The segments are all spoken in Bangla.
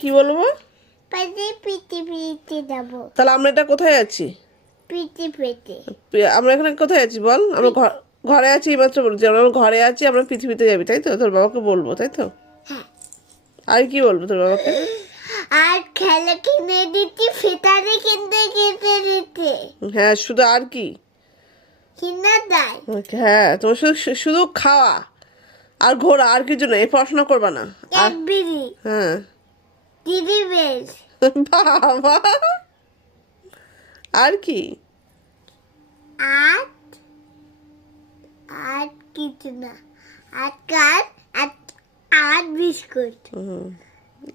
কি বলবো? পেতে পিতে পিতে যাবো। তাহলে আমরা এটা কোথায় আছি? পিতে পিতে আমরা এখানে কোথায় আছি বল? আমরা ঘরে আছি, এইমাত্র বলছি আমরা ঘরে আছি, আমরা পৃথিবীতে যাবি, তাই তো? তোর বাবাকে বলবো, তাই তো? হ্যাঁ। আর কি বলবো তোর বাবাকে? আর খেলা কিনে দিচ্ছি, ফিতারে কিনতে কিনতে দিতে হ্যাঁ, শুধু আর কি? কিনা দেয়। হ্যাঁ, তোমার শুধু শুধু খাওয়া আর ঘোরা, আর কিছু না। এই পড়াশোনা করবা না। আর এক বিড়ি হ্যাঁ। দিদি বেশ। বাবা, আর কি? আর আর কিছু না। আর কার আর আর বিস্কুট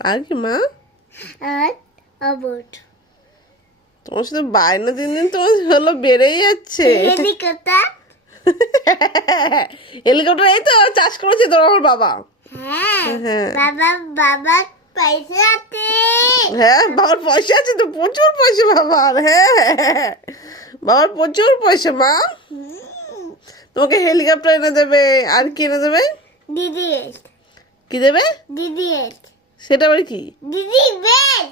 আর কি মা? আর অবট তোমার শুধু বায়না দিন দিন তোমার হলো বেড়েই যাচ্ছে। হেলিকপ্টার। হেলিকপ্টার, এই তো চাষ করেছে তোর আমার বাবা। হ্যাঁ হ্যাঁ। বাবা বাবা পয়সা আছে। হ্যাঁ, বাবার পয়সা আছে তো, প্রচুর পয়সা বাবার। হ্যাঁ, বাবার প্রচুর পয়সা মা। তোমাকে হেলিকপ্টার এনে দেবে, আর কি এনে দেবে? দিদি কি দেবে? দিদি সেটা আবার কি? দিদি বেল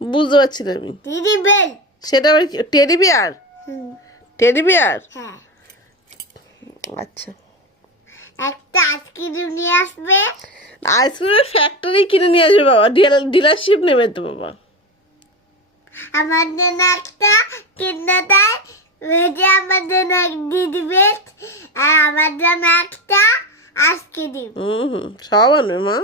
বুঝতে পারছি না আমি। দিদি বেল। সেটা আবার কি? Teddy bear? Teddy bear? হ্যাঁ, আচ্ছা। একটা আইসক্রিম নিয়ে আসবে। আইসক্রিমের ফ্যাক্টরি কিনে নিয়ে আসবে বাবা, ডিলারশিপ নেবে তো বাবা। আমার জন্য একটা কিনে দেয়, ভেজে আমার জন্য দিদি বেল, আর আমার জন্য একটা আইসক্রিম। সব আনবে মা।